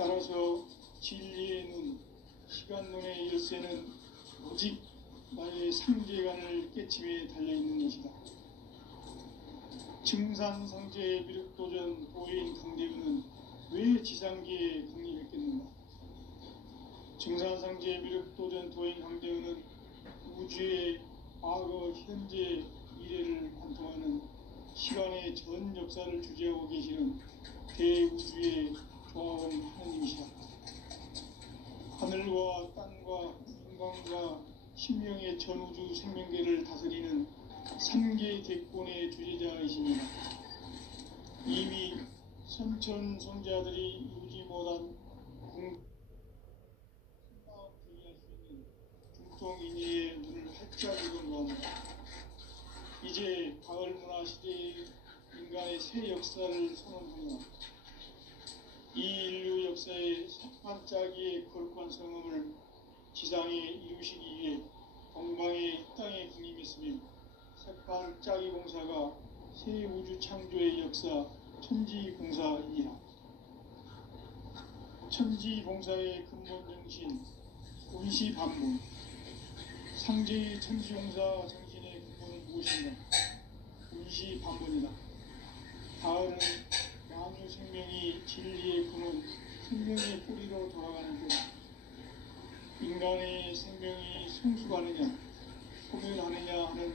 따라서 진리의 눈, 시간 눈의 열쇠는 오직 나의 상제간을 깨침에 달려있는 것이다. 증산상제의 미륵도전 도인 강대우는 왜 지상계에 강림했겠는가? 증산상제의 미륵도전 도인 강대우는 우주의 과거, 현재, 미래를 관통하는 시간의 전 역사를 주재하고 계시는 대우주의 조화원 하느님이시다. 하늘과 땅과 인간과 신명의 전우주 생명계를 다스리는 3개 대권의 주제자이십니다. 이미 선천성자들이 이루지 못한 금방 대기할 수 있는 중통인의의 눈을 활짝 열은 겁니다. 이제 가을 문화 시대의 인간의 새 역사를 선언합니다. 이 인류 역사의 반짝이의 거룩한 성음을 지상에 이루시기 위해 동방의 땅에 군림했으며 색발짜기 공사가 새 우주 창조의 역사 천지봉사이니라. 천지봉사의 근본 정신 운시반문, 상제의 천지봉사 정신의 근본은 무엇인가? 운시반문이다. 가을은 만유 생명이 진리의 근원, 생명의 뿌리로 돌아가는 것. 인간의 생명이 성숙하느냐, 소멸하느냐 하는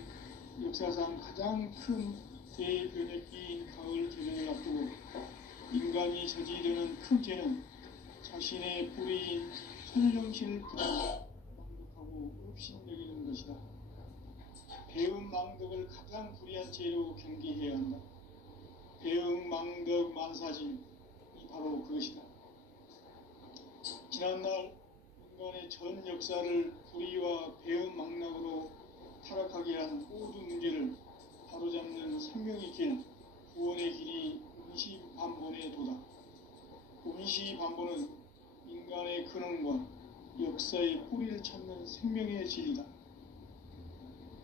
역사상 가장 큰 대변혁기인 가을 개명을 앞두고 인간이 저지르는 큰 죄는 자신의 뿌리인 천정신을 망독하고 업신여기는 것이다. 배은망덕을 가장 불의한 죄로 경계해야 한다. 배은망덕 만사진이 바로 그것이다. 지난날 인간의 전 역사를 불의와 배은망락으로 타락하게 한 모든 문제를 바로잡는 생명의 길, 구원의 길이 운시반본의 도다. 운시반본은 인간의 근원과 역사의 뿌리를 찾는 생명의 진리다.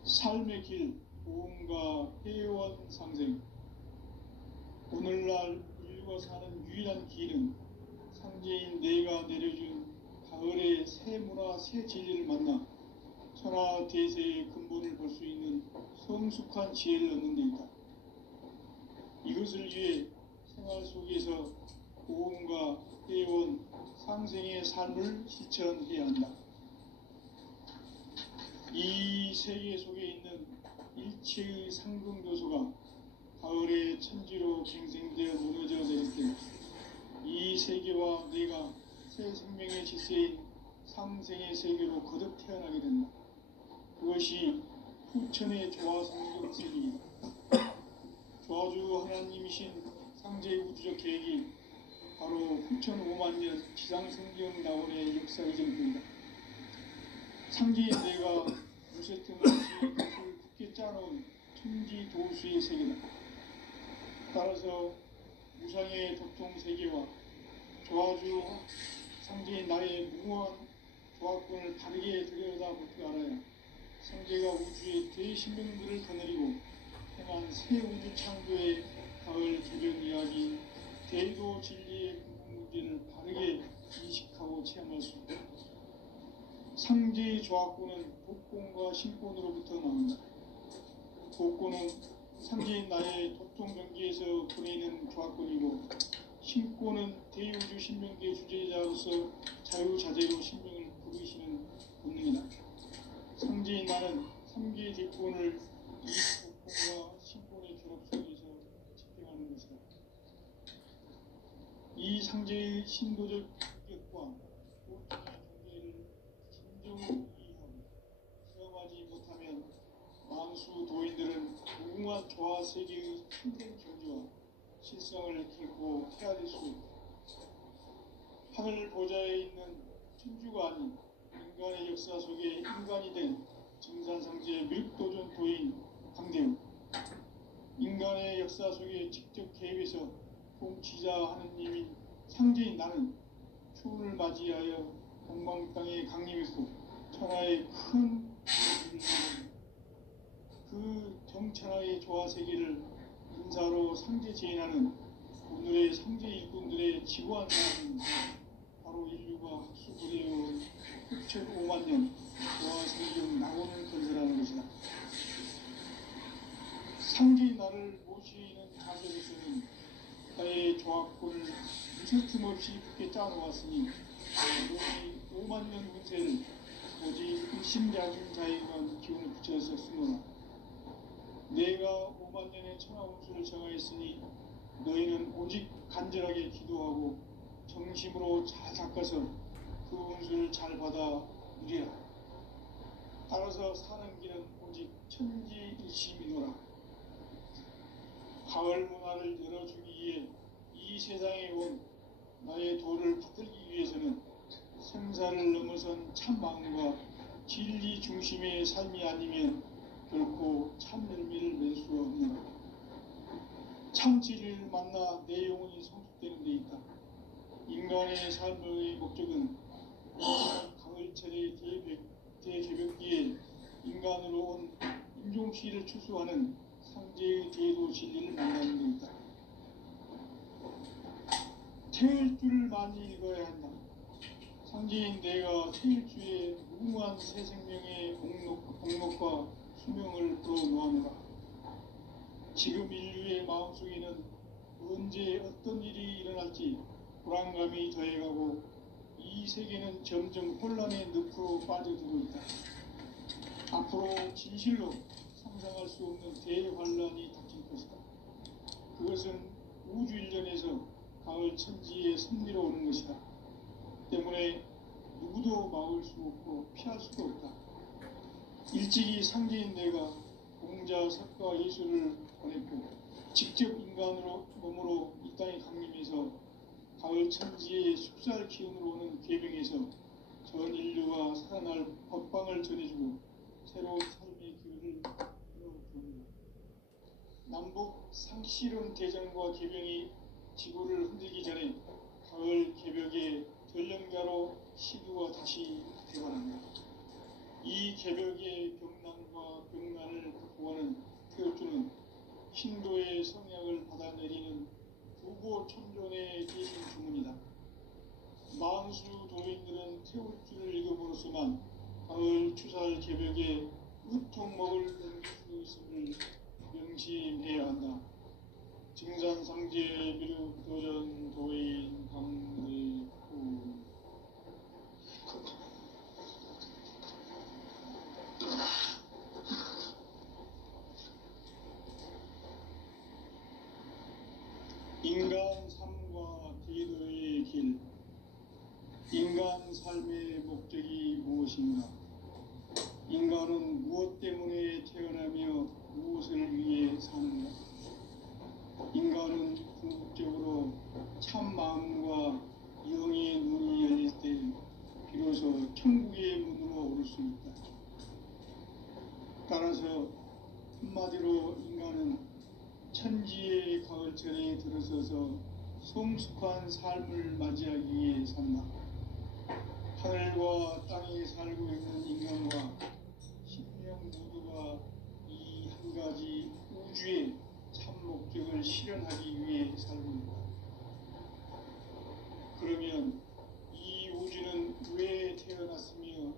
삶의 길, 보험과 회원 상생. 오늘날 인류가 사는 유일한 길은 상제인 내가 내려준 가을의 새 문화, 새 진리를 만나 천하 대세의 근본을 볼 수 있는 성숙한 지혜를 얻는 데 있다. 이것을 위해 생활 속에서 보험과 회원, 상생의 삶을 실천해야 한다. 이 세계 속에 있는 일체의 상승교소가 가을의 천지로 갱생되어 무너져 내릴 때 이 세계와 내가 새 생명의 질서인 상생의 세계로 거듭 태어나게 된다. 그것이 후천의 조화성경 세계이다. 조화주 하나님이신 상제의 우주적 계획이 바로 후천 5만 년 지상성경 나원의 역사의 전부이다. 상제인 내가 무쇠등을 굳게 짜놓은 천지 도수의 세계다. 따라서 무상의 도통 세계와 조화주 상제인 나의 무모한 조화권을 바르게 들여다볼 줄 알아야 상제가 우주의 대신명들을 거느리고 행한 새 우주 창조의 가을 개변 이야기, 대도 진리의 문제를 바르게 인식하고 체험할 수 있다. 상제의 조화권은 복권과 신권으로부터 나온다. 복권은 상제인 나의 도통경계에서 보내는 조화권이고, 신권은 대우주 신명계 주제자로서 자유자재로 신명을 부르시는 본능이다. 상제인 나는 3개의 대권을 이 복권과 신권의 결합 속에서 집행하는 것이다. 이 상제의 신도적 인격과 보통의 경계를 진정으로 이해하고 체험하지 못하면 만수 도인들은 무궁한 조화 세계의 힘든 경지와 실성을 결코 헤아릴 수 있다. 하늘 보좌에 있는 천주가 아닌 인간의 역사 속에 인간이 된 증산상제의 밀도전 도인 강대우. 인간의 역사 속에 직접 개입해서 통치자 하느님인 상제인 나는 추운을 맞이하여 동방 땅에 강림했고 천하의 큰 그 정천하의 조화 세계를 인사로 상제 제인하는 오늘의 상제 일꾼들의 지구한 사람입니다. 역사로 인류가 학수부대해온 흑천 5만 년 조화 성경 낙원을 건설하는 것이다. 상제의 나를 모시는 자세로서는 나의 조합권을 무설틈 없이 굳게 짜놓았으니 우리 5만 년 운세를 오직 일심자중 자에만 기운을 붙여서 쓰노라. 내가 5만 년의 천하 운수를 정하였으니 너희는 오직 간절하게 기도하고 정심으로 잘 닦아서 그 운수를 잘 받아 누리라. 따라서 사는 길은 오직 천지일심이노라. 가을 문화를 열어주기 위해 이 세상에 온 나의 도를 받들기 위해서는 생사를 넘어선 참 마음과 진리 중심의 삶이 아니면 결코 참 열매를 맺을 수 없노라. 참 진리를 만나 내 영혼이 성숙되는 데 있다. 인간의 삶의 목적은 가을철의 대개벽기에 인간으로 온 인종시를 추수하는 상제의 대도 진리를 만나는 데 있다. 태일주를 많이 읽어야 한다. 상제인 내가 태일주의 무궁한 새 생명의 공목과 수명을 불어놓아노라. 지금 인류의 마음속에는 언제 어떤 일이 일어날지 불안감이 더해가고 이 세계는 점점 혼란의 늪으로 빠져들고 있다. 앞으로 진실로 상상할 수 없는 대환란이 닥칠 것이다. 그것은 우주 일련에서 가을 천지의 섭리로 오는 것이다. 때문에 누구도 막을 수 없고 피할 수도 없다. 일찍이 상제인 내가 공자, 석가, 예수를 보냈고 직접 인간으로 몸으로 이 땅에 강림해서 가을 천지의 숲살 기운으로 오는 계명에서 전 인류가 살아날 법방을 전해주고 새로운 삶의 기회를 열어봅니다. 남북 상실은 대전과 개병이 지구를 흔들기 전에 가을 개벽의 전령자로 시두가 다시 되어갑니다. 이 개벽의 병난과 병난을 극복하는 태울주는 신도의 성향을 받아내리는 부고 천존의 대신 주문이다. 만수 도인들은 태울주를 읽음으로써만 가을 추살 개벽에 으통목을 넘길 수 있음을 명심해야 한다. 증산상제 미륵 도전 도인 강의후 인간 삶과 기도의 길. 인간 삶의 목적이 무엇인가? 인간은 무엇 때문에 태어나며 무엇을 위해 사는가? 인간은 궁극적으로 참 마음과 영의 눈이 열릴 때 비로소 천국의 문으로 오를 수 있다. 따라서 한마디로 인간은 천지의 가을철에 들어서서 성숙한 삶을 맞이하기 위해 산다. 하늘과 땅에 살고 있는 인간과 신명 모두가 이 한 가지 우주의 참 목적을 실현하기 위해 살고 있다. 그러면 이 우주는 왜 태어났으며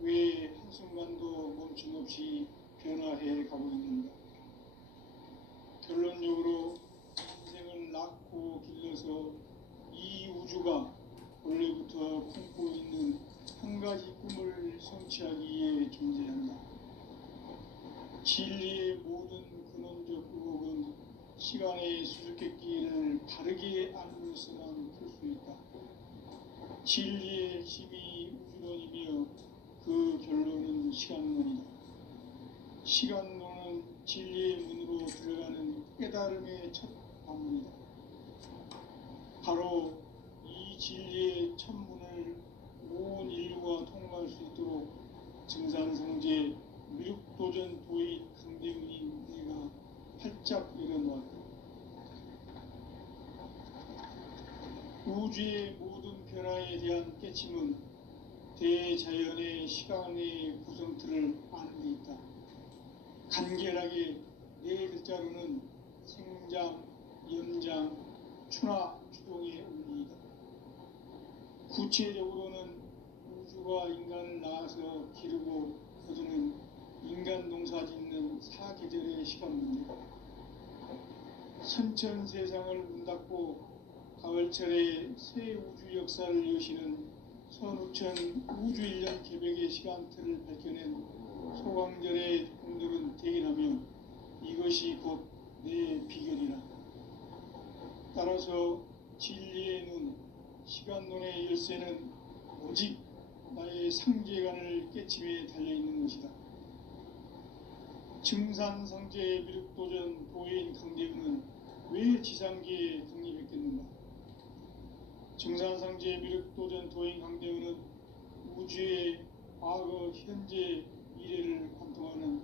왜 한순간도 멈춤없이 변화해 가고 있는가? 결론적으로 인생을 낳고 길러서 이 우주가 원래부터 품고 있는 한 가지 꿈을 성취하기 위해 존재한다. 진리의 모든 근원적 의혹은 시간의 수수께끼를 바르게 알므로서만 풀 수 있다. 진리의 핵심이 우주론이며 그 결론은 시간론이다. 시간론은 진리의 문으로 들어가는 깨달음의 첫 방문이다. 바로 이 진리의 첫 문을 온 인류가 통과할 수 있도록 증산상제 미륵도전 도의 강대문인 내가 활짝 열어놓았다. 우주의 모든 변화에 대한 깨침은 대자연의 시간의 구성틀을 아는 데 있다. 간결하게 네 글자로는 생장, 연장, 추나, 추동의 원리이다. 구체적으로는 우주가 인간을 낳아서 기르고 거두는 인간 농사 짓는 사계절의 시간 문제, 선천 세상을 문 닫고 가을철에 새 우주 역사를 여시는 선우천 우주일년 개벽의 시간틀을 밝혀낸 소강절의 공덕은 대견하며 이것이 곧 내 비결이라. 따라서 진리의 눈, 시간론의 열쇠는 오직 나의 상제관을 깨침에 달려있는 것이다. 증산상제의 미륵도전 도인 강대우는 왜 지상계에 강림했겠는가? 증산상제의 미륵도전 도인 강대우는 우주의 과거, 현재, 미래를 관통하는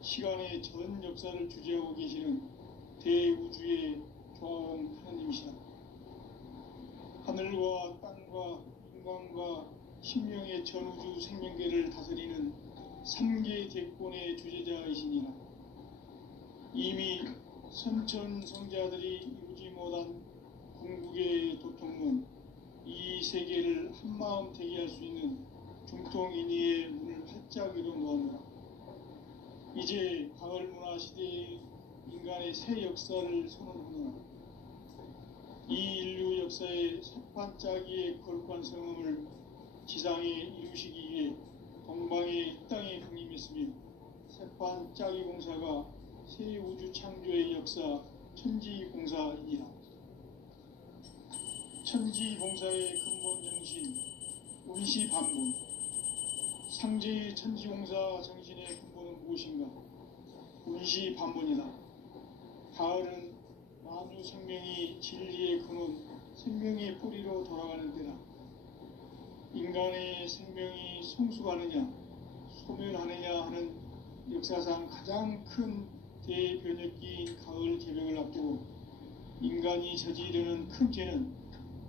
시간의 전 역사를 주재하고 계시는 대우주의 조화원 하나님이시다. 하늘과 땅과 인간과 신명의 전우주 생명계를 다스리는 삼계 대권의 주제자이시니라. 이미 선천성자들이 이루지 못한 궁극의 도통문, 이 세계를 한마음 대기할 수 있는 중통인의의 문을 활짝 열어놓았노라. 이제 가을문화 시대의 인간의 새 역사를 선언하노라. 이 인류 역사의 새판짜기의 거룩한 성음을 지상에 이루시기 위해 동방의 이 땅에 강림했으며 새판짜기 공사가 새 우주 창조의 역사 천지공사이니라. 천지공사의 근본 정신 운시반본, 상제의 천지공사 정신의 근본은 무엇인가? 운시반본이다. 가을은 만유 생명이 진리의 근원, 생명의 뿌리로 돌아가는 때다. 인간의 생명이 성숙하느냐, 소멸하느냐 하는 역사상 가장 큰 대변혁기인 가을 개벽을 앞두고 인간이 저지르는 큰 죄는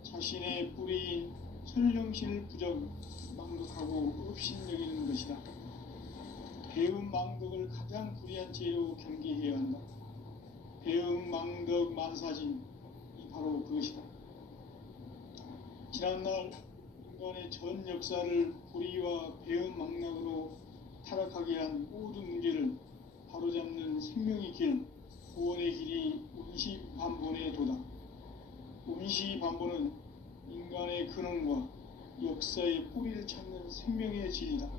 자신의 뿌리인 설령신을 부정, 망덕하고 업신여기는 것이다. 배움 망덕을 가장 불의한 죄로 경계해야 한다. 배움 망덕 만사진이 바로 그것이다. 지난날 인간의 전 역사를 불의와 배움 망락으로 타락하게 한 모든 문제를 바로잡는 생명의 길, 구원의 길이 운시반본의 도다. 운시반본은 인간의 근원과 역사의 뿌리를 찾는 생명의 진리다.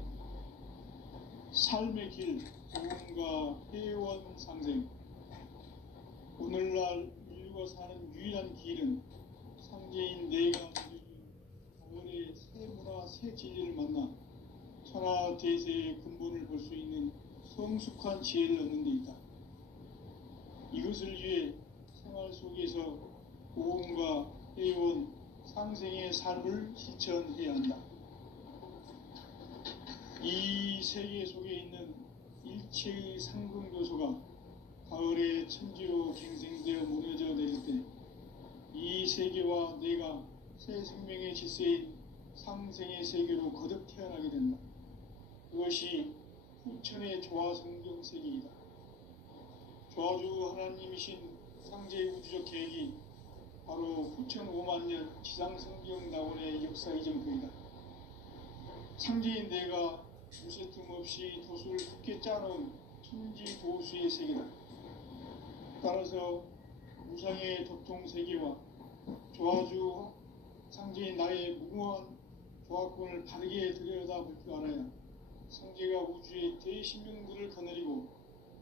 삶의 길, 도움과 회원 상생. 오늘날 인류가 사는 유일한 길은 상제인 내가 가을의 새 문화, 새 진리를 만나 천하 대세의 근본을 볼 수 있는 성숙한 지혜를 얻는 데 있다. 이것을 위해 생활 속에서 고음과 회원, 상생의 삶을 실천해야 한다. 이 세계 속에 있는 일체의 상금 요소가 가을의 천지로 갱생되어 무너져 내릴 때 이 세계와 내가 새 생명의 질서인 상생의 세계로 거듭 태어나게 된다. 그것이 후천의 조화 성경 세계이다. 조화주 하나님이신 상제의 우주적 계획이 바로 후천 5만 년 지상 성경 낙원의 역사 이전표이다. 상제인 내가 무쇠 틈 없이 도수를 굳게 짜놓은 천지 도수의 세계다. 따라서 무상의 도통 세계와 조화주 상제인 나의 무궁한 조화권을 바르게 들여다볼 줄 알아야 상제가 우주의 대신명들을 거느리고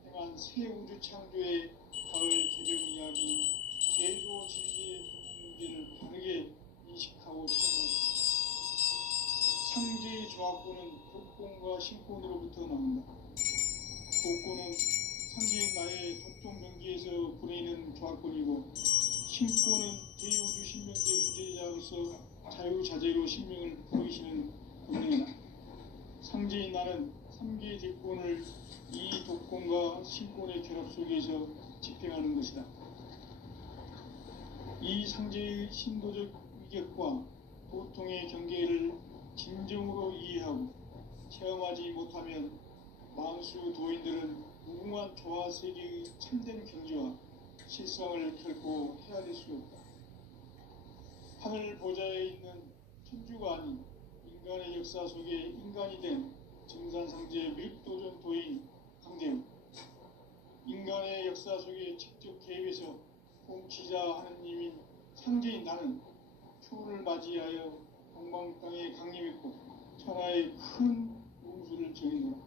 행한 새 우주 창조의 가을 개벽 이야기, 제도 진리의 근본 문제를 바르게 인식하고 체험할 수 있다. 상제의 조화권은 독권과 신권으로부터 나온다. 독권은 상제인 나의 독종 명기에서 부리는 조화권이고, 신권은 대우주 신명계 주제자로서 자유자재로 신명을 부르시는 권능이다. 상제인 나는 3개의 대권을 이 독권과 신권의 결합 속에서 집행하는 것이다. 이 상제의 신도적 위격과 도통의 경계를 진정으로 이해하고 체험하지 못하면 만수 도인들은 무궁한 조화 세계의 참된 경지와 실상을 결코 헤아릴 수 없다. 하늘 보좌에 있는 천주가 아닌 인간의 역사 속에 인간이 된 증산상제 밀도전 도인 강대우, 인간의 역사 속에 직접 개입해서 통치자 하느님인 상제인 나는 초를 맞이하여 동방 땅에 강림했고 천하의 큰 웅수를 정했노라.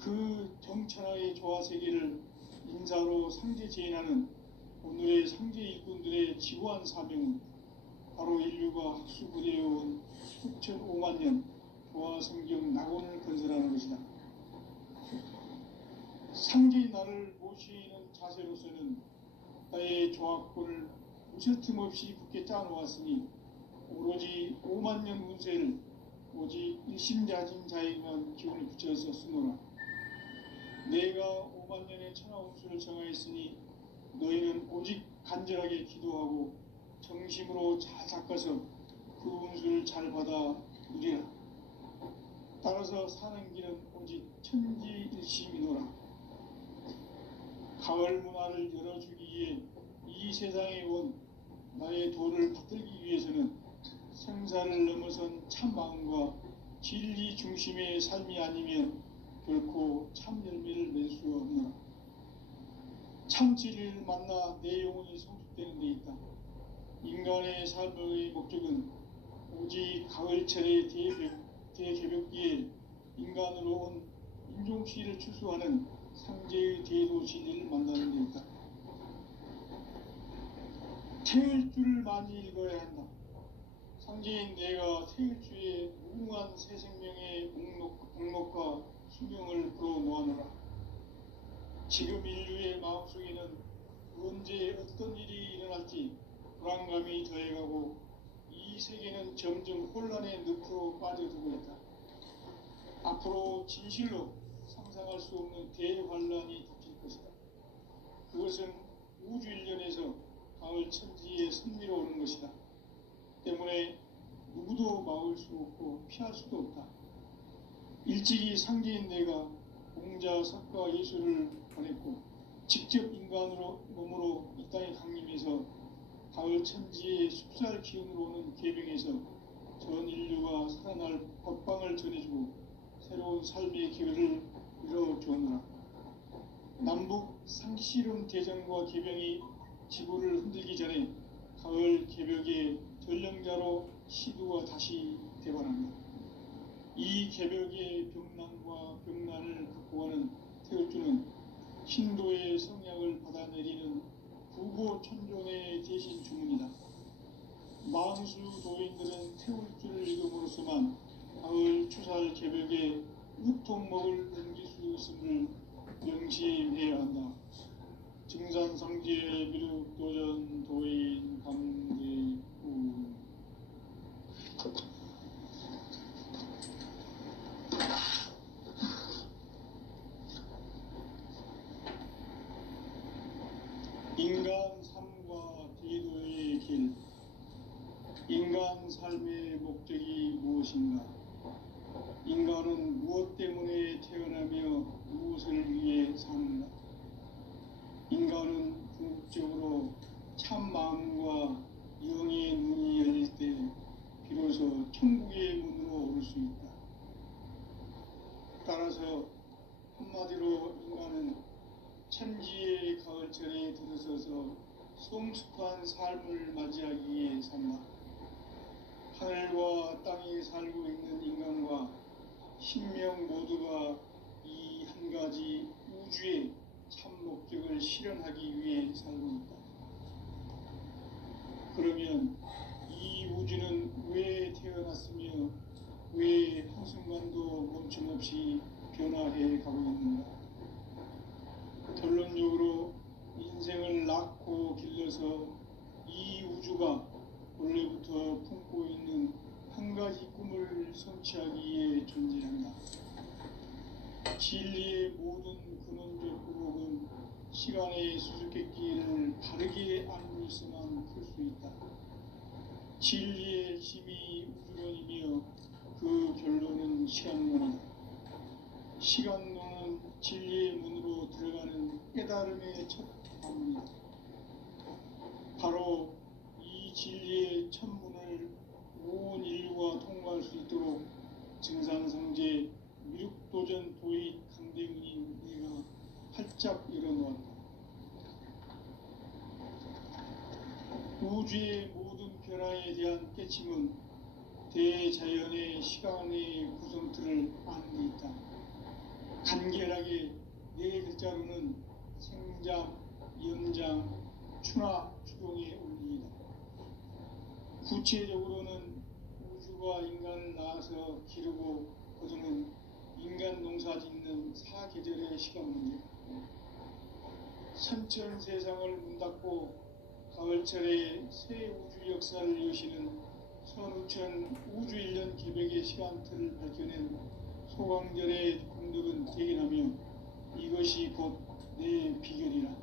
그 정천하의 조화세계를 인사로 상제 제인하는 오늘의 상제 일꾼들의 지구한 사명은 바로 인류가 학수부대해온 수천 5만 년 조화성경 낙원을 건설하는 것이다. 상제인 나를 모시는 자세로서는 나의 조합권을 무쇠틈 없이 굳게 짜놓았으니 오로지 5만 년 운세를 오직 일심자진 자에게만 기운을 붙여서 쓰노라. 내가 5만 년의 천하 운수를 정하였으니 너희는 오직 간절하게 기도하고 정심으로 잘 닦아서 그 운수를 잘 받아 누리라. 따라서 사는 길은 오직 천지일심이노라. 가을 문화를 열어주기 위해 이 세상에 온 나의 도를 받들기 위해서는 생사를 넘어선 참 마음과 진리 중심의 삶이 아니면 결코 참 열매를 맺을 수 없노라. 참 진리를 만나 내 영혼이 성숙되는 데 있다. 인간의 삶의 목적은 오직 가을철의 대개벽기에 인간으로 온 인종시를 추수하는 상제의 대도 진리를 만나는 데 있다. 태일주를 많이 읽어야 한다. 상제인 내가 태일주의 무궁한 새 생명의 목록과 수명을 불어모아노라. 지금 인류의 마음속에는 언제 어떤 일이 일어날지 불안감이 더해가고 이 세계는 점점 혼란의 늪으로 빠져들고 있다. 앞으로 진실로 상상할 수 없는 대환란이 닥칠 것이다. 그것은 우주 일련에서 가을 천지에 승리로 오는 것이다. 때문에 누구도 막을 수 없고 피할 수도 없다. 일찍이 상제인 내가 공자, 석가, 예수를 보냈고 직접 인간으로 몸으로 이 땅에 강림해서 가을 천지의 숲살 기운으로 오는 계명에서 전 인류가 살아날 법방을 전해주고 새로운 삶의 기회를 이뤄주었노라. 남북 상씨름 대전과 계병이 지구를 흔들기 전에 가을 개벽의 전령자로 시두가 다시 대관한다. 이 개벽의 병난과 병난을 극복하는 태울주는 신도의 성약을 받아내리는 부고천존의 대신 주문이다. 망수 도인들은 태울주를 읽음으로써만 가을 추살 개벽에 으통목을 넘길 수 있음을 명심해야 한다. 증산상제 미륵도전 도인 강대우. 인간 삶과 대도의 길. 인간 삶의 목적이 무엇인가? 인간은 무엇 때문에 태어나며 무엇을 위해 사는가? 인간은 궁극적으로 참 마음과 영의 눈이 열릴 때 비로소 천국의 문으로 오를 수 있다. 따라서 한마디로 인간은 천지의 가을철에 들어서서 성숙한 삶을 맞이하기 위해 산다. 하늘과 땅에 살고 있는 인간과 신명 모두가 이 한 가지 우주의 참 목적을 실현하기 위해 살고 있다. 그러면 이 우주는 왜 태어났으며 왜 한순간도 멈춤없이 변화해 가고 있는가? 결론적으로 인생을 낳고 길러서 이 우주가 원래부터 품고 있는 한 가지 꿈을 성취하기 위해 존재한다. 진리의 모든 근원적 의혹은 시간의 수수께끼를 바르게 알고 있어만 풀 수 있다. 진리의 힘이 우주론이며 그 결론은 시간론이다. 시간론은 진리의 문으로 들어가는 깨달음의 첫 방문이다. 바로 이 진리의 첫 문을 온 증산상제 미륵도전 도의 강대문인 내가 활짝 열어놓았다. 우주의 모든 변화에 대한 깨침은 대자연의 시간의 구성틀을 아는 데 있다. 간결하게 네 글자로는 생장, 연장, 추나 추동의 원리이다. 구체적으로는 우주가 인간을 낳아서 기르고 거두는 인간 농사 짓는 사계절의 시간 문제, 선천 세상을 문 닫고 가을철에 새 우주 역사를 여시는 선우천 우주일년 기백의 시간틀을 밝혀낸 소강절의 공덕은 대견하며 이것이 곧 내 비결이라.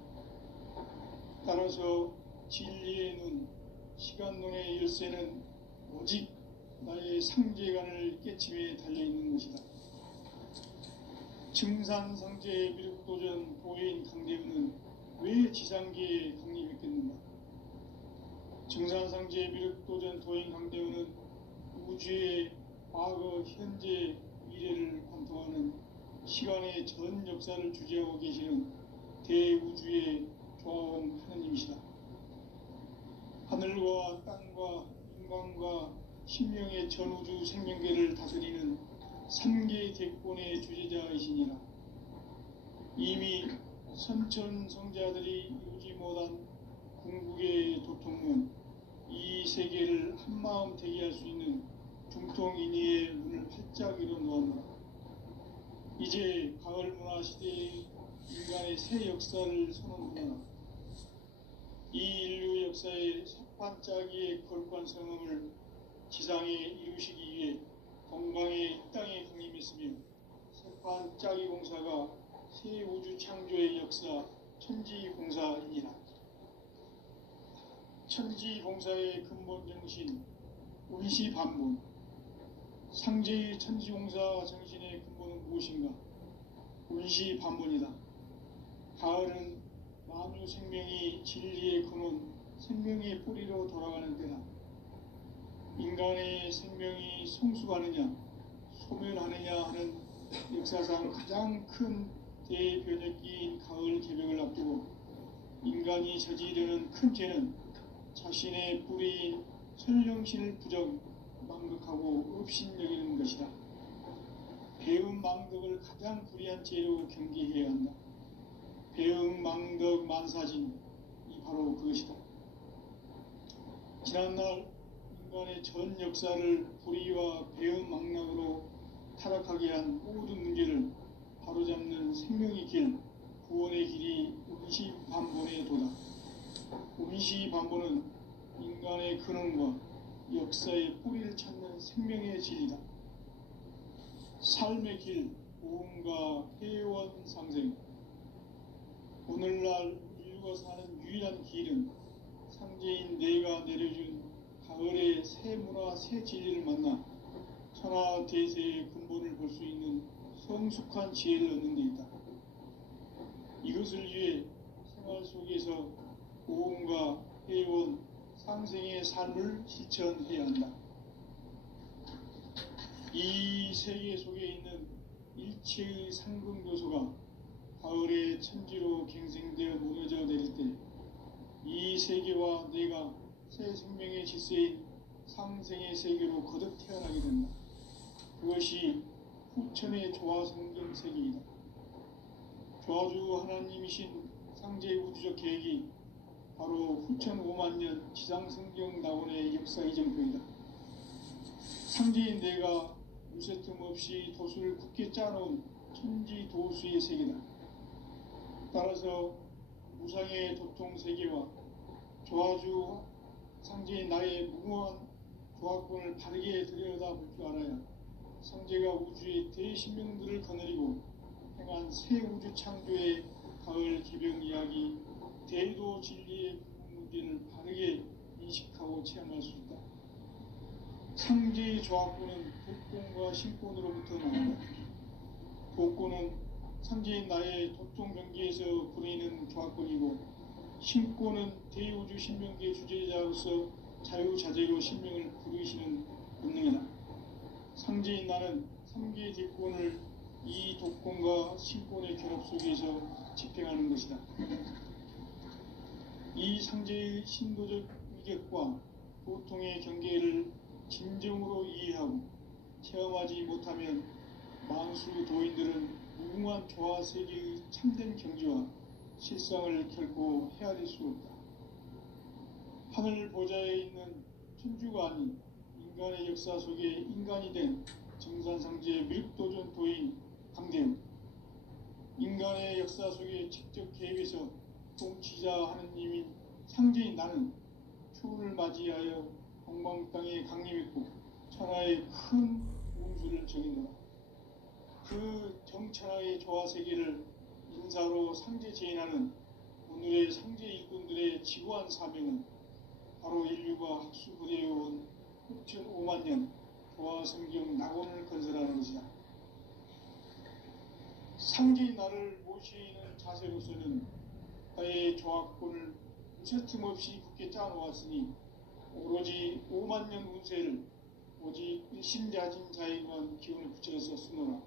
따라서 진리의 눈, 시간론의 열쇠는 오직 나의 상제간을 깨침에 달려있는 것이다. 증산상제의 미륵도전 도인 강대훈은 왜 지상계에 강림했겠는가? 증산상제의 미륵도전 도인 강대훈은 우주의 과거, 현재, 미래를 관통하는 시간의 전 역사를 주재하고 계시는 대우주의 조화원 하느님이시다. 하늘과 땅과 인간과 신명의 전우주 생명계를 다스리는 삼계 대권의 주제자이시니라. 이미 선천성자들이 이루지 못한 궁극의 도통문, 이 세계를 한마음 되게 할 수 있는 중통인의의 문을 활짝 열어놓았노라. 이제 가을 문화 시대의 인간의 새 역사를 선언하노라. 이 인류 역사의 석반짜기의 거룩한 성함을 지상에 이루시기 위해 건강에 이 땅에 강림했으며 석반짜기 공사가 새 우주 창조의 역사 천지공사이니라. 천지공사의 근본 정신 운시반본, 상제의 천지공사 정신의 근본은 무엇인가? 운시반본이다. 가을은 만유 생명이 진리의 근원, 생명의 뿌리로 돌아가는 때다. 인간의 생명이 성숙하느냐, 소멸하느냐 하는 역사상 가장 큰 대변혁기인 가을 개벽을 앞두고 인간이 저지르는 큰 죄는 자신의 뿌리인 설령신을 부정, 망극하고 업신여기는 것이다. 배음 망덕을 가장 불의한 죄로 경계해야 한다. 배음 망덕 만사진이 바로 그것이다. 지난날 인간의 전 역사를 불의와 배음 망락으로 타락하게 한 모든 문제를 바로잡는 생명의 길, 구원의 길이 운시반본의 도다. 운시반본은 인간의 근원과 역사의 뿌리를 찾는 생명의 진리다. 삶의 길, 보험과 회원 상생. 오늘날 인류가 사는 유일한 길은 상제인 내가 내려준 가을의 새 문화, 새 진리를 만나 천하 대세의 근본을 볼 수 있는 성숙한 지혜를 얻는 데 있다. 이것을 위해 생활 속에서 보험과 회원, 상생의 삶을 실천해야 한다. 이 세계 속에 있는 일체의 상금 요소가 가을의 천지로 갱생되어 무너져 내릴 때 이 세계와 내가 새 생명의 질서인 상생의 세계로 거듭 태어나게 된다. 그것이 후천의 조화성경 세계이다. 조화주 하나님이신 상제의 우주적 계획이 바로 후천 5만년 지상성경 낙원의 역사 이정표이다. 상제인 내가 무쇠틈 없이 도수를 굳게 짜놓은 천지도수의 세계다. 따라서 무상의 도통 세계와 조화주 상제인 나의 무모한 조화권을 바르게 들여다볼 줄 알아야 상제가 우주의 대신명들을 거느리고 행한 새 우주 창조의 가을 개병 이야기, 대도 진리의 문제를 바르게 인식하고 체험할 수 있다. 상제의 조화권은 복권과 신권으로부터 나온다. 복권은 상제인 나의 도통 경계에서 부르이는 조화권이고, 신권은 대우주 신명계의 주제자로서 자유자재로 신명을 부르시는 본능이다. 상제인 나는 3개 대권을 이 독권과 신권의 결합 속에서 집행하는 것이다. 이 상제의 신도적 위격과 고통의 경계를 진정으로 이해하고 체험하지 못하면 만수 도인들은 무궁한 조화 세계의 참된 경지와 실상을 결코 헤아릴 수 없다. 하늘 보좌에 있는 천주가 아닌 인간의 역사 속에 인간이 된 정산상제 밀도전 도인 강대웅, 인간의 역사 속에 직접 개입해서 통치자 하느님인 상제인 나는 추운을 맞이하여 동방 땅에 강림했고 천하의 큰 운수를 정인다. 그 정천하의 조화 세계를 인사로 상제 제인하는 오늘의 상제 일꾼들의 지구한 사명은 바로 인류가 학수부대해온 6,5만 년 조화 성경 낙원을 건설하는 것이다. 상제인 나를 모시는 자세로서는 나의 조합권을 샜틈없이 굳게 짜놓았으니 오로지 5만 년 운세를 오직 일심자진 자에게만 기운을 붙여서 쓰노라.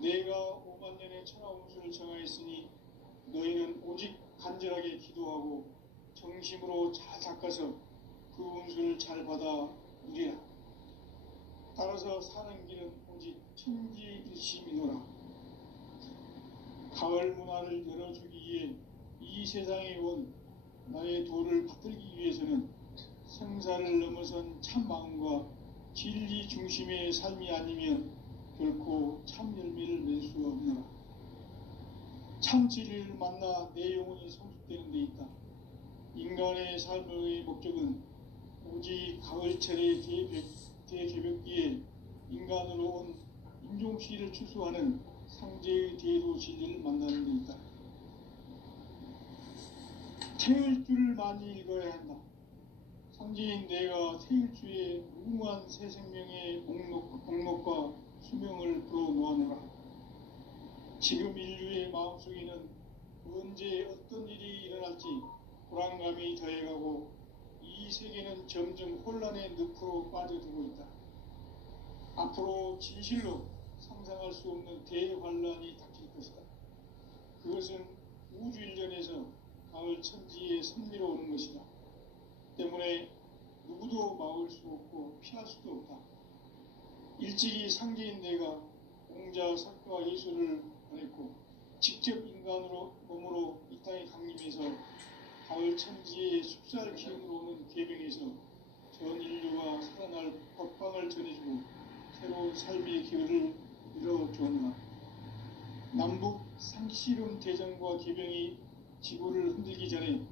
내가 5만 년의 천하 운수를 정하였으니 너희는 오직 간절하게 기도하고 정심으로 잘 닦아서 그 운수를 잘 받아 누리라. 따라서 사는 길은 오직 천지일심이노라. 가을 문화를 열어주기 위해 이 세상에 온 나의 도를 받들기 위해서는 생사를 넘어선 참 마음과 진리 중심의 삶이 아니면 결코 참 열매를 맺을 수 없노라. 참 진리를 만나 내 영혼이 성숙되는 데 있다. 인간의 삶의 목적은 오직 가을철의 대개벽기에 인간으로 온 인종시를 추수하는 상제의 대도 진리를 만나는 데 있다. 태일주를 많이 읽어야 한다. 상제인 내가 태일주의 무궁한 새 생명의 목록과 수명을 불어놓아노라. 지금 인류의 마음속에는 언제 어떤 일이 일어날지 불안감이 더해가고 이 세계는 점점 혼란의 늪으로 빠져들고 있다. 앞으로 진실로 상상할 수 없는 대환란이 닥칠 것이다. 그것은 우주 일전에서 가을 천지의 섭리로 오는 것이다. 때문에 누구도 막을 수 없고 피할 수도 없다. 일찍이 상제인 내가 공자, 석가, 예수를 보냈고 직접 인간으로 몸으로 이 땅에 강림해서 가을 천지의 숲살 기운으로 오는 계명에서 전 인류가 살아날 법방을 전해주고 새로운 삶의 기회를 이뤄주었노라. 남북 상씨름 대전과 개병이 지구를 흔들기 전에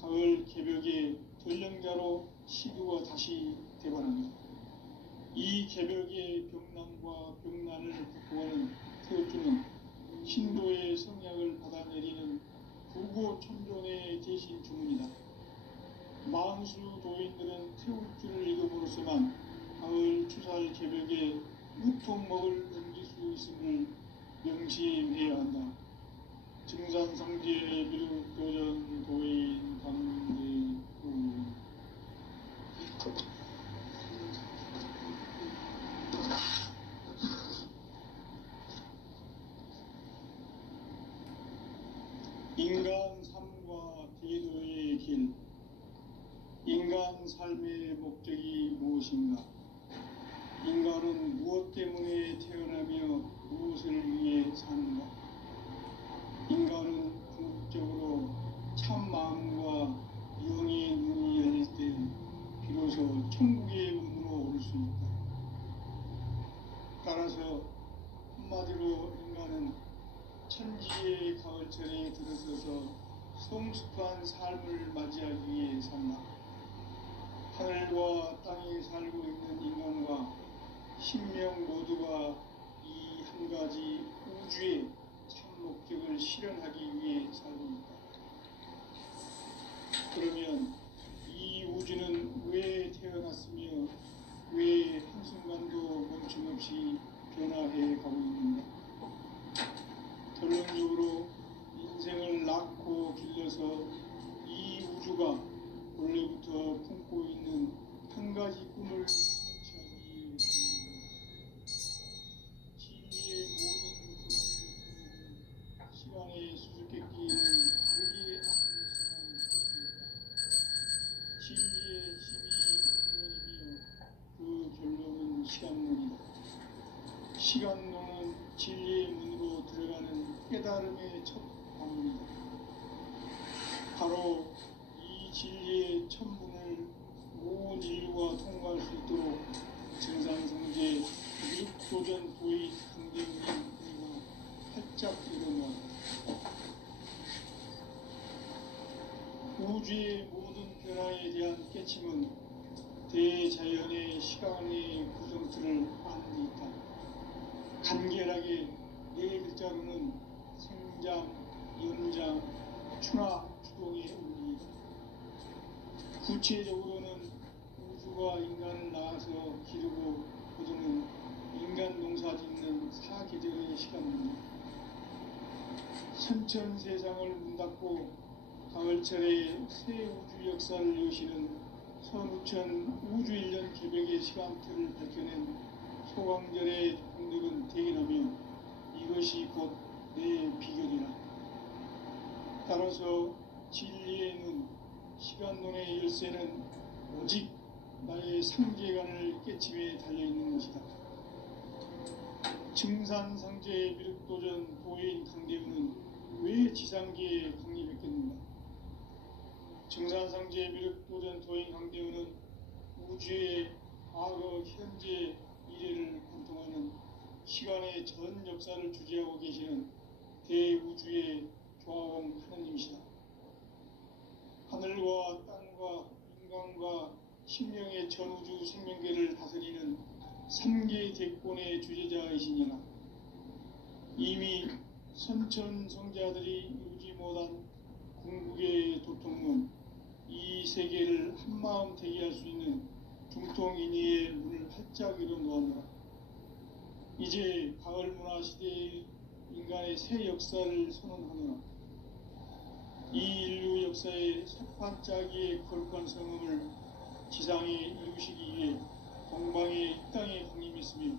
가을 개벽의 전령자로 시두가 다시 되관한다. 이 개벽의 병난과 병난을 극복하는 태우주는 신도의 성약을 받아내리는 부고천존의 대신 주문이다. 만수 도인들은 태우주를 읽음으로써만 가을 추살 개벽의 유통먹을 넘길 수 있음을 명심해야 한다. 증산상제 미륵도전 도인 강대웅. 인간 삶과 대도의 길. 인간 삶의 목적이 무엇인가? 인간은 무엇 때문에 태어나며 무엇을 위해 사는가? 인간은 궁극적으로 참 마음과 영의 눈이 열릴 때 비로소 천국의 문으로 올 수 있다. 따라서 한마디로 인간은 천지의 가을철에 들어서서 성숙한 삶을 맞이하기 위해 산다. 하늘과 땅에 살고 있는 인간과 신명 모두가 이 한 가지 우주의 참 목적을 실현하기 위해 살고 있다. 그러면 이 우주는 왜 태어났으며 왜 한순간도 멈춤없이 변화해 가고 있는가? 결론적으로 인생을 낳고 길러서 이 우주가 원래부터 품고 있는 한 가지 꿈을 성취하기 위해 시간론은 진리의 문으로 들어가는 깨달음의 첫 방문이다. 바로 이 진리의 첫 문을 온 인류가 통과할 수 있도록 증산성제 육도전 도인 강대웅이 우리가 활짝 열어놓았다. 우주의 모든 변화에 대한 깨침은 대자연의 시간의 구성틀을 아는 데 있다. 간결하게 네 글자로는 생장, 연장, 추나 추동의 원리이다. 구체적으로는 우주가 인간을 낳아서 기르고 거두는 인간 농사 짓는 사계절의 시간입니다. 선천세상을 문닫고 가을철에 새 우주 역사를 여시는 선우천 우주 1년 개벽의 시간틀을 밝혀낸 소강절의 공덕은 대견하며 이것이 곧 내 비결이라. 따라서 진리의 눈, 시간론의 열쇠는 오직 나의 상제관을 깨침에 달려있는 것이다. 증산상제의 미륵도전 도인 강대우는 왜 지상계에 강림했겠는가? 증산상제의 미륵도전 도인 강대우는 우주의 과거, 현재, 미래를 관통하는 시간의 전 역사를 주재하고 계시는 대우주의 조화공 하느님이시다. 하늘과 땅과 인간과 신령의 전우주 생명계를 다스리는 3개 대권의 주제자이시니라. 이미 선천성자들이 이루지 못한 궁극의 도통문, 이 세계를 한마음 되게 할 수 있는 중통인의의 문을 활짝 열어놓았노라. 이제 가을문화 시대의 인간의 새 역사를 선언하노라. 이 인류 역사의 새판짜기의 거룩한 성음을 지상에 이루시기 위해 동방의 이 땅에 강림했으며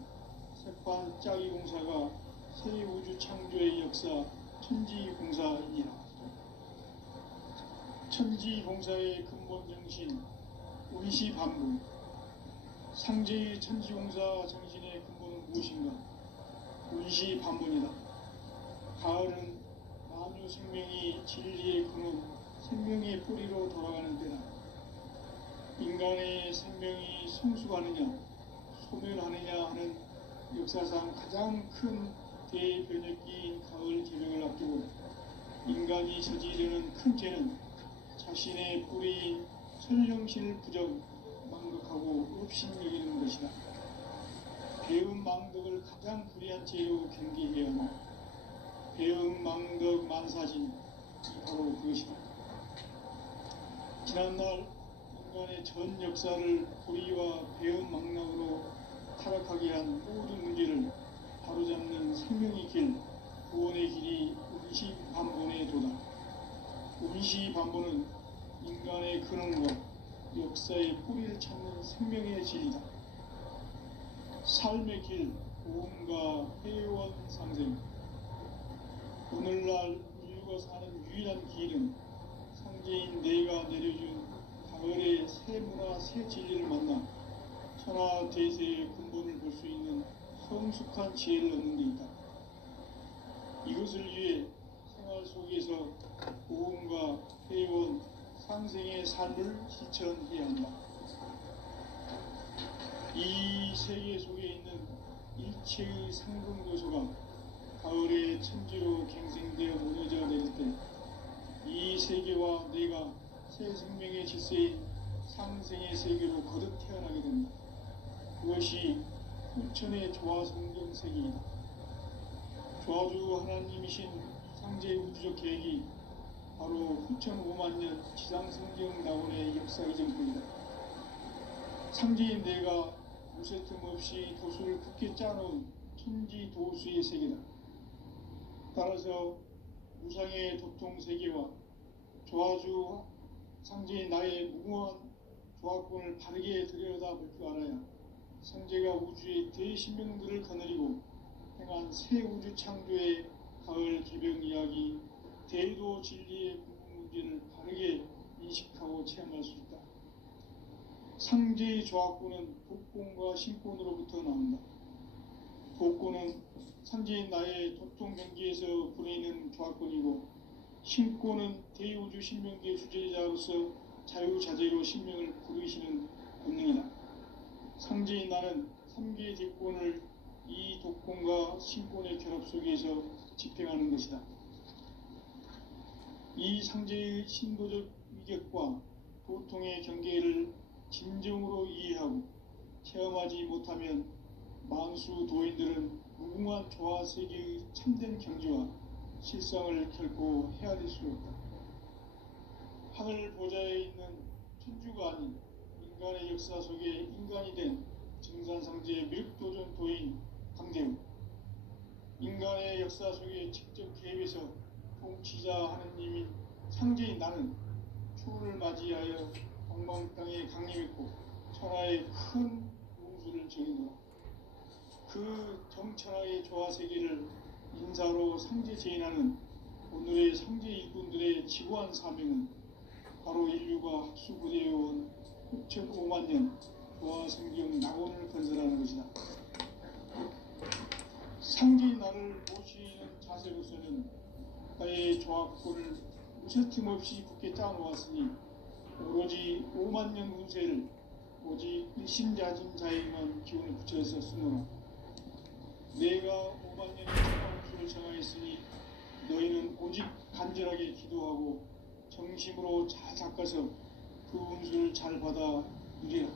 새판짜기 공사가 새 우주 창조의 역사 천지공사이니라. 천지공사의 근본 정신 운시반분. 상제의 천지공사 정신의 근본은 무엇인가? 운시반분이다. 가을은 만유 생명이 진리의 근원, 생명의 뿌리로 돌아가는 때다. 인간의 생명이 성숙하느냐, 소멸하느냐 하는 역사상 가장 큰 대변혁기인 가을 개벽을 앞두고 인간이 저지르는 큰 죄는 자신의 뿌리인 설령신을 부정, 망덕하고 업신여기는 것이다. 배음 망덕을 가장 불의한 죄로 경계해야 하며 배음 망덕 만사진이 바로 그것이다. 지난날 인간의 전 역사를 불의와 배음 망락으로 타락하게 한 모든 문제를 바로잡는 생명의 길, 구원의 길이 운시반본에 도다. 운시반본은 인간의 근원과 역사의 뿌리를 찾는 생명의 진리다. 삶의 길, 고음과 회원 상생. 오늘날 인류가 사는 유일한 길은 상제인 내가 내려준 가을의 새 문화, 새 진리를 만나 천하 대세의 근본을 볼 수 있는 성숙한 지혜를 얻는 데 있다. 이것을 위해 생활 속에서 고음과 회원, 상생의 삶을 실천해야 한다. 이 세계 속에 있는 일체의 상금 요소가 가을의 천지로 갱생되어 무너져 내릴 때 이 세계와 내가 새 생명의 질서인 상생의 세계로 거듭 태어나게 된다. 그것이 후천의 조화성경 세계이다. 조화주 하나님이신 상제 우주적 계획이 바로 후천 5만 년 지상성경 나원의 역사 이전뿐이다. 상제인 내가 무쇠 틈 없이 도수를 굳게 짜놓은 천지 도수의 세계다. 따라서 무상의 도통 세계와 조화주 상제인 나의 무궁한 조화권을 바르게 들여다볼 줄 알아야 상제가 우주의 대신명들을 거느리고 행한 새 우주 창조의 가을 개벽 이야기, 대도 진리의 궁극 문제를 바르게 인식하고 체험할 수 있다. 상제의 조화권은 복권과 신권으로부터 나온다. 복권은 상제인 나의 도통 경기에서 부리는 조합권이고, 신권은 대우주 신명기의 주제자로서 자유자재로 신명을 부르시는 권능이다. 상제인 나는 3개의 대권을 이 독권과 신권의 결합 속에서 집행하는 것이다. 이 상제의 신도적 위격과 도통의 경계를 진정으로 이해하고 체험하지 못하면 만수 도인들은 무궁한 조화 세계의 참된 경지와 실상을 결코 헤아릴 수 없다. 하늘 보좌에 있는 천주가 아닌 인간의 역사 속에 인간이 된 증산상제의 미륵도전 도인 강대우, 인간의 역사 속에 직접 개입해서 통치자 하느님인 상제인 나는 추후를 맞이하여 동방 땅에 강림했고 천하의 큰 운수를 정의노라. 그 정천하의 조화세계를 인사로 상제 제인하는 오늘의 상제 일꾼들의 지구한 사명은 바로 인류가 학수부대해온 6,500만 년 조화성경 낙원을 건설하는 것이다. 상제인 나를 모시는 자세로서는 나의 조합권을 무쇠틈 없이 굳게 짜놓았으니 오로지 5만 년 운세를 오직 일심자진 자에게만 기운을 붙여서 쓰노라. 내가 5만 년의 천하운수를 정하였으니 너희는 오직 간절하게 기도하고 정심으로 잘 닦아서 그 운수를 잘 받아 누리라.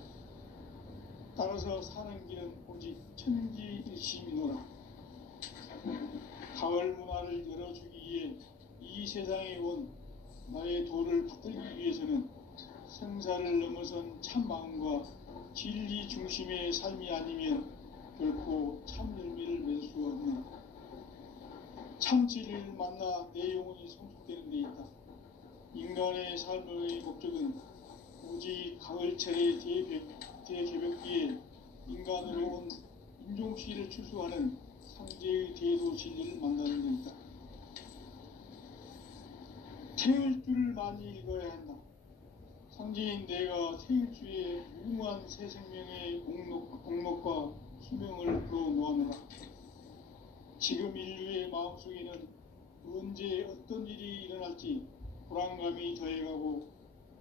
따라서 사는 길은 오직 천지일심이노라. 가을 문화를 열어주기 위해 이 세상에 온 나의 도를 받들기 위해서는 생사를 넘어선 참 마음과 진리 중심의 삶이 아니면 결코 참 열매를 맺을 수 없는 참 진리를 만나 내 영혼이 성숙되는 데 있다. 인간의 삶의 목적은 오직 가을철의 대개벽기에 인간으로 온 인종시를 추수하는 상제의 대도 진리를 만나는 데 있다. 태일주를 많이 읽어야 한다. 상제인 내가 태일주의 무궁한 새 생명의 공목과 수명을 그어놓아노라. 지금 인류의 마음속에는 언제 어떤 일이 일어날지 불안감이 더해가고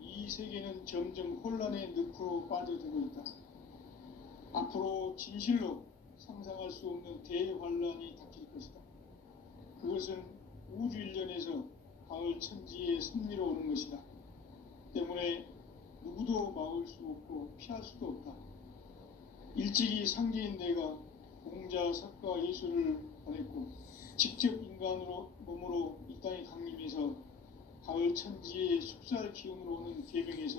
이 세계는 점점 혼란의 늪으로 빠져들고 있다. 앞으로 진실로 상상할 수 없는 대환란이 닥칠 것이다. 그것은 우주 일련에서 가을 천지의 섭리로 오는 것이다. 때문에 누구도 막을 수 없고 피할 수도 없다. 일찍이 상제인 내가 공자, 석가, 예수를 보냈고 직접 인간으로 몸으로 이 땅에 강림해서 가을 천지의 숙살 기운으로 오는 계명에서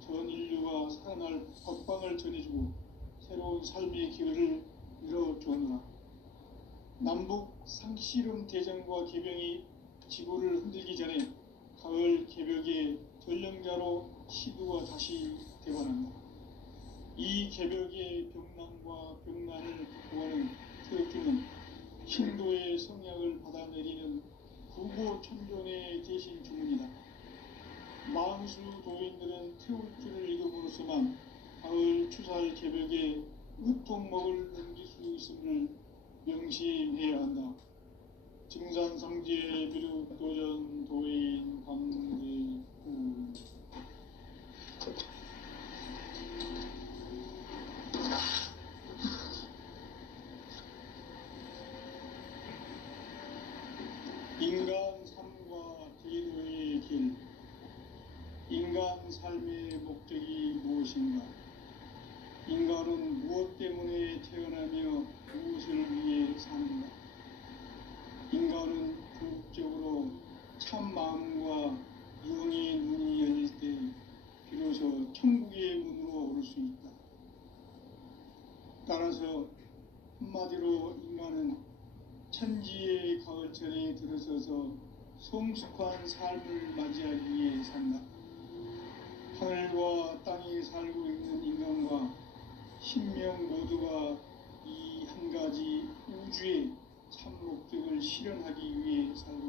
전 인류가 살아날 법방을 전해주고 새로운 삶의 기회를 열어주었노라. 남북 상씨름 대전과 개병이 지구를 흔들기 전에 가을 개벽의 전령자로 시두가 다시 되관한다. 이 개벽의 병난과 병난을 극복하는 태극기는 신도의 성약을 받아내리는 구고천존의 대신 주문이다. 만수 도인들은 태울주를 읽음으로써만 가을 추살 개벽에 으통먹을 넘길 수 있음을 명심해야 한다. 증산상제 비륵도전 도인 강대우. 인간 삶과 제도의 길. 인간 삶의 목적이 무엇인가? 인간은 무엇 때문에 태어나며 무엇을 위해 사는가? 인간은 궁극적으로 참 마음과 영의 눈이 열릴 때 비로소 천국의 문으로 오를 수 있다. 따라서 한마디로 인간은 천지의 가을철에 들어서서 성숙한 삶을 맞이하기 위해 산다. 하늘과 땅에 살고 있는 인간과 신명 모두가 이 한 가지 우주의 참 목적을 실현하기 위해 살고